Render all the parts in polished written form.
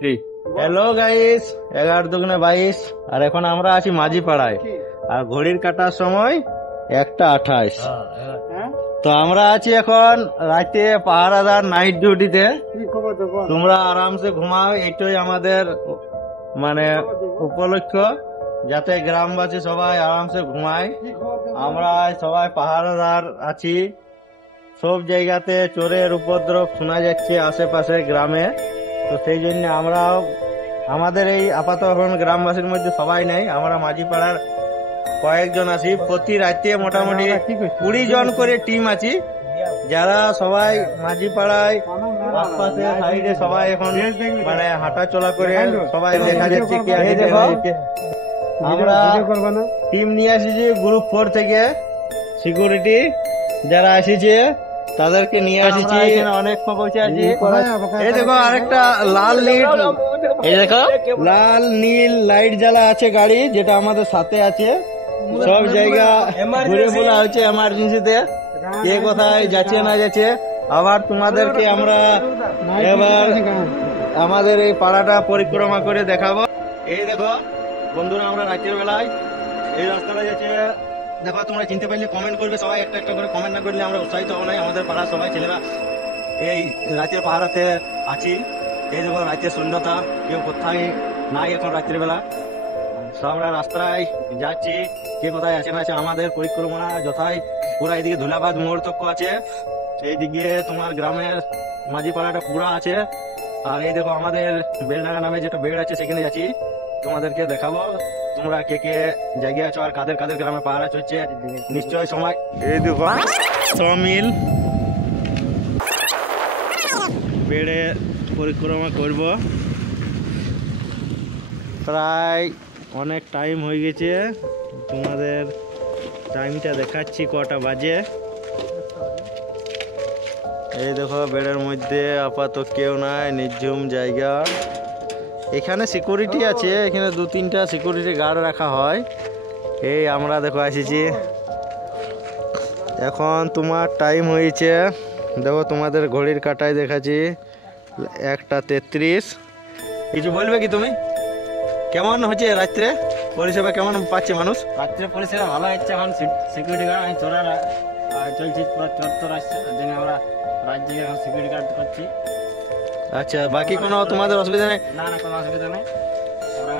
Hello guys, 11 × 2 = 22। আর এখন আমরা আছি মাঝি পাড়ায়, আর ঘড়ির কাটার সময় 1:28। তো আমরা আছি এখন রাতে পাহারাদার নাইট ডিউটিতে। তোমরা আরামসে ঘুমাও, এইটাই আমাদের মানে উপলক্ষ, যাতে গ্রামবাসী সবাই আরামসে ঘুমায়। আমরা সবাই পাহারাদার আছি। সব জায়গাতে চোরের উপদ্রব শোনা যাচ্ছে আশেপাশে গ্রামে, তো সেই জন্য আমরাও আমাদের এই আপাতত এখন গ্রামবাসীর মধ্যে সবাই নেই, আমরা মাঝি পাড়ার কয়েকজন আছি। প্রতি রাতে মোটামুটি 20 জন করে টিম আছি, যারা সবাই মাঝি পাড়ায় আশপাশে সাইডে সবাই এখন মানে হাঁটা চলা করে সবাই দেখা যাচ্ছে কি আমরা টিম নিয়ে আসিছি গ্রুপ 4 থেকে। সিকিউরিটি যারা এসেছে তাদেরকে নিয়ে আসিছি, অনেক পৌঁছে আছি। এই দেখো আরেকটা লাল নীল, এই দেখো লাল নীল লাইট জ্বালা আছে গাড়ি, যেটা আমাদের সাথে আছে। সব জায়গা ঘুরে বলা হচ্ছে এমার্জেন্সিতে কে কোথায় যাচ্ছে না যাচ্ছে। আবার তোমাদেরকে আমরা এবার আমাদের এই পাড়াটা পরিক্রমা করে দেখাবো। এই দেখো বন্ধুরা, আমরা রাতের বেলায় এই রাস্তাটা যাচ্ছে। দেখো তোমরা চিনতে পারলে কমেন্ট করবে সবাই, একটা একটা করে কমেন্ট না করলে আমরা উৎসাহিত হবো না। আমাদের পাড়ার সবাই ছেলেরা এই রাতের পাহাড়াতে আছি। এই দেখো রাতের শূন্যতা, কেউ কোথায় নাই এখন রাত্রির বেলা। আমরা রাস্তায় যাচ্ছি, কে কোথায় আছে না আছে। আমাদের পরিক্রমা যথাই পুরা এইদিকে ধুলাবাদ মোড় তক্ক আছে, এইদিকে তোমার গ্রামের মাঝি পাড়াটা পুরা আছে। আর এই দেখো আমাদের বেলডাঙ্গা নামে যেটা বেড় আছে, সেখানে যাচ্ছি, তোমাদেরকে দেখাবো তোমরা কে কে জায়গায় আছো আর কাদের কাদের গ্রামে পাহারা চলছে। নিশ্চয় সময় এই দেখো সমিল বেড়ে পরিক্রমা করব। প্রায় অনেক টাইম হয়ে গেছে, তোমাদের টাইমটা দেখাচ্ছি কটা বাজে। এই দেখো বেড়ের মধ্যে আপাতত কেউ নাই, নির্ঝুম জায়গা। এখানে সিকিউরিটি আছে, এখানে 2-3টা সিকিউরিটি গার্ড রাখা হয়। এই আমরা দেখো আসিছি। এখন তোমার টাইম হয়েছে, দেখো তোমাদের ঘড়ির কাটায় দেখাচ্ছি 1:33। কিছু বলবে কি তুমি? কেমন হচ্ছে রাত্রে পরিষেবা, কেমন পাচ্ছে মানুষ? রাত্রে পরিষেবা ভালো হচ্ছে। এখন সিকিউরিটি গার্ড আমি চোরা চলছে, চোর আসছে, জন্য আমরা রাত জেগে এখন সিকিউরিটি গার্ড করছি। আচ্ছা, বাকি কোনো তোমাদের অসুবিধা নেই? না না, কোনো অসুবিধা নেই।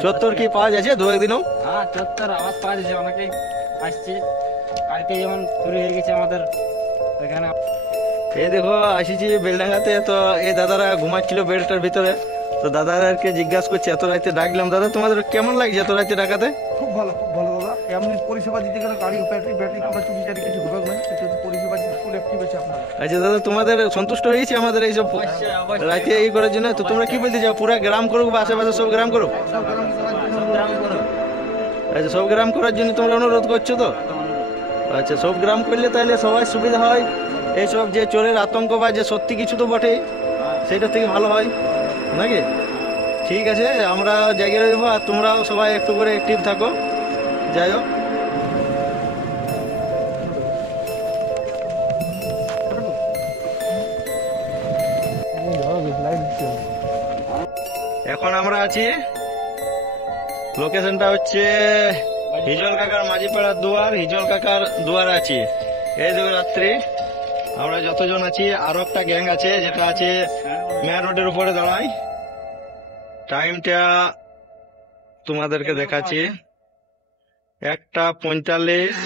চত্বর কি পাওয়া যাচ্ছে 2-1 দিনও? হ্যাঁ, চত্বর আওয়াজ পাওয়া যাচ্ছে, অনেকেই আসছে। কালকে যেমন চুরি হয়ে গেছে আমাদের এখানে। এই দেখো আসিছি বেলডাঙ্গাতে, তো এই দাদারা ঘুমাচ্ছিল বেডটার ভিতরে। তো দাদাদেরকে জিজ্ঞাসা করছি, এত রাতে ডাকলাম, দাদা তোমাদের কেমন লাগছে এত রাতে ডাকাতে? খুব ভালো, খুব ভালো দাদা। এমনি পরিষেবা দিতে গেলে গাড়ি ব্যাটারি আমরা চুরি চারি কিছু হবে না, পরিষেবা ফুল অ্যাক্টিভ আছে আপনারা। আচ্ছা দাদা, তোমাদের সন্তুষ্ট হয়েছে আমাদের এইসব রাতে এই করার জন্য? তো তোমরা কি বলতে চাও, পুরো গ্রাম করুক বা আশেপাশে সব গ্রাম করুক? আচ্ছা, সব গ্রাম করার জন্য তোমরা অনুরোধ করছো তো? আচ্ছা, সব গ্রাম করলে তাহলে সবাই সুবিধা হয়। এইসব যে চোরের আতঙ্ক বা যে সত্যি কিছু তো বটেই, সেটা থেকে ভালো হয় নাকি? ঠিক আছে, আমরা জায়গায় দেবো, আর তোমরাও সবাই একটু করে অ্যাক্টিভ থাকো। যাই হোক, এখন আমরা আছি, লোকেশনটা হচ্ছে হিজল কাকার মাঝিপাড়ার দুয়ার। হিজল কাকার দুয়ার আছি। এই দেখো রাত্রি আমরা যতজন আছি, আরো একটা গ্যাং আছে যেটা আছে মেন রোডের উপরে দাঁড়ায়। টাইমটা তোমাদেরকে দেখাচ্ছি 1:45।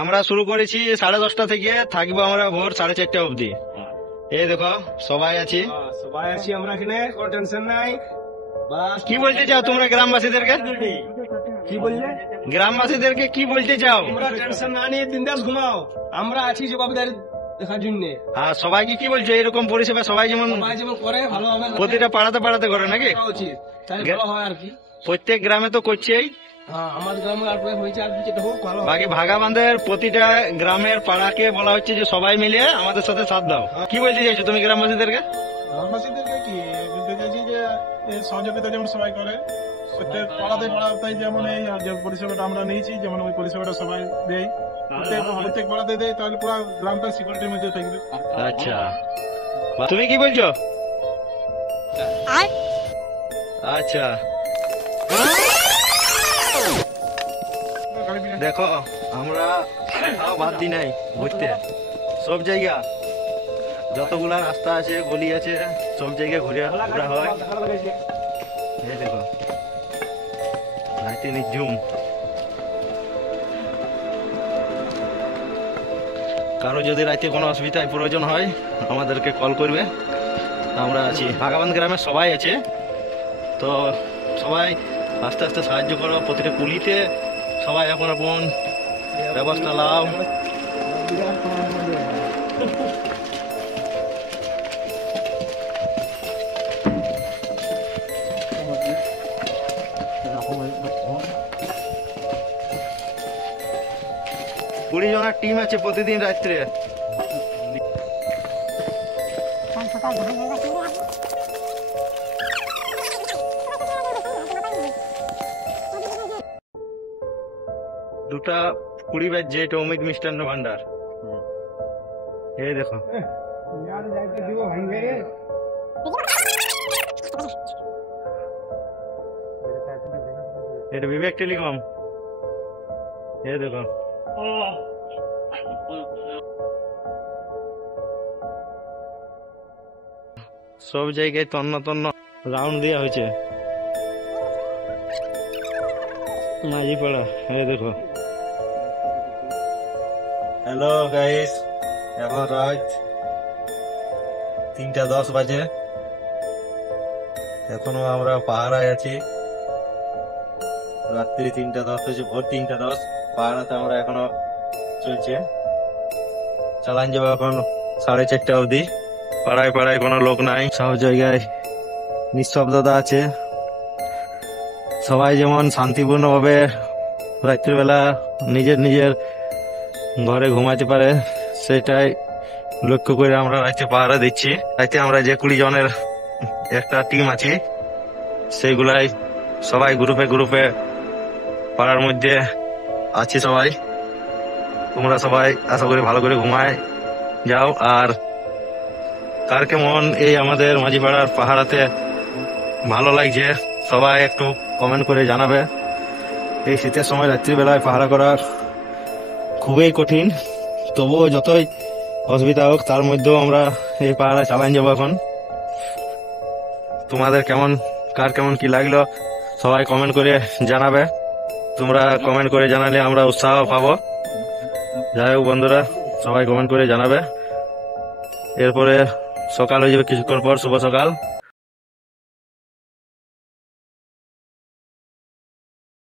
আমরা শুরু করেছি 10:30 থেকে, থাকবো আমরা ভোর 4:30 অবধি। এই দেখো সবাই আছি, সবাই আছি আমরা এখানে, কোনো টেনশন নাই। কি বলতে চাও তোমরা গ্রামবাসীদেরকে? কি বললে? গ্রামবাসীদেরকে কি বলতে চাও? তোমরা টেনশন না নিয়ে বিন্দাস ঘুমাও, আমরা আছি জবাবদারি দেখার জন্য। আর সবাইকে কি বলছো, এরকম পরিষেবা সবাই যেমন করে ভালোভাবে প্রতিটা পাড়াতে পাড়াতে করে নাকি? উচিত, তাহলে ভালো হয় আর কি। প্রত্যেক গ্রামে তো করছেই। হ্যাঁ, আমাদের গ্রামে আর হয়েছে, আর যেটা হোক ভালো। বাকি ভাগাবান্ধের প্রতিটা গ্রামের পাড়াকে বলা হচ্ছে যে সবাই মিলে আমাদের সাথে সাথ দাও। কি বলতে চাইছো তুমি গ্রামবাসীদেরকে? গ্রামবাসীদেরকে কি বলতে চাইছি, যে সহযোগিতা যেমন সবাই করে, প্রত্যেক পাড়াতে যেমন এই যে পরিষেবাটা আমরা নিয়েছি, যেমন ওই পরিষেবাটা সবাই দেয়, প্রত্যেক পাড়াতে দেয়, তাহলে পুরো গ্রামটা সিকিউরিটির মধ্যে থাকবে। আচ্ছা, তুমি কি বলছো? আচ্ছা দেখো আমরা কোথাও বাদ দিই নাই ঘুরতে, সব জায়গা যতগুলা রাস্তা আছে গলি আছে সব জায়গায় ঘোরা হয়। এই দেখো রাতে নিঝুম। কারো যদি রাতে কোনো অসুবিধায় প্রয়োজন হয় আমাদেরকে কল করবে, আমরা আছি। ভাগাবান গ্রামে সবাই আছে, তো সবাই আস্তে আস্তে সাহায্য করো। প্রতিটা কুলিতে সবাই এখন আপন ব্যবস্থা লাও। কুড়ি জনের টিম আছে প্রতিদিন রাত্রে। দুটা 20 বাজছে, এটা অমিত মিষ্টান্ন ভান্ডার। এই দেখো এটা বিবেক টেলিকম। এই দেখো সব জায়গায় তন্ন তন্ন রাউন্ড দেওয়া হয়েছে মাঝিপাড়া। এই দেখো। হ্যালো গাইস, এখন রাত 3:10 বাজে, এখনো আমরা পাহারায় আছি। রাত্রি 3:10 হয়েছে, ভোর 3:10। পাহারাতে আমরা এখনো চলছে, চালান যাবো এখন 4:30 অবধি। পাড়ায় পাড়ায় কোনো লোক নাই, সব জায়গায় নিঃশব্দতা আছে। সবাই যেমন শান্তিপূর্ণ ভাবে রাত্রিবেলা নিজের নিজের ঘরে ঘুমাতে পারে সেটাই লক্ষ্য করে আমরা রাতে পাহারা দিচ্ছি। রাতে আমরা যে 20 জনের একটা টিম আছি, সেইগুলাই সবাই গ্রুপে গ্রুপে পাড়ার মধ্যে আছি সবাই। তোমরা সবাই আশা করি ভালো করে ঘুমায় যাও। আর কার কেমন এই আমাদের মাঝিপাড়ার পাহাড়াতে ভালো লাগছে সবাই একটু কমেন্ট করে জানাবে। এই শীতের সময় রাত্রিবেলায় পাহারা করা খুবই কঠিন, তবুও যতই অসুবিধা হোক তার মধ্যেও আমরা এই পাহাড়া চালাই যাবো এখন। তোমাদের কার কেমন কি লাগলো সবাই কমেন্ট করে জানাবে। তোমরা কমেন্ট করে জানালে আমরা উৎসাহ পাবো। যাই হোক বন্ধুরা, সবাই কমেন্ট করে জানাবে। এরপরে সকাল হয়ে যাবে কিছুক্ষণ পর, শুভ সকাল।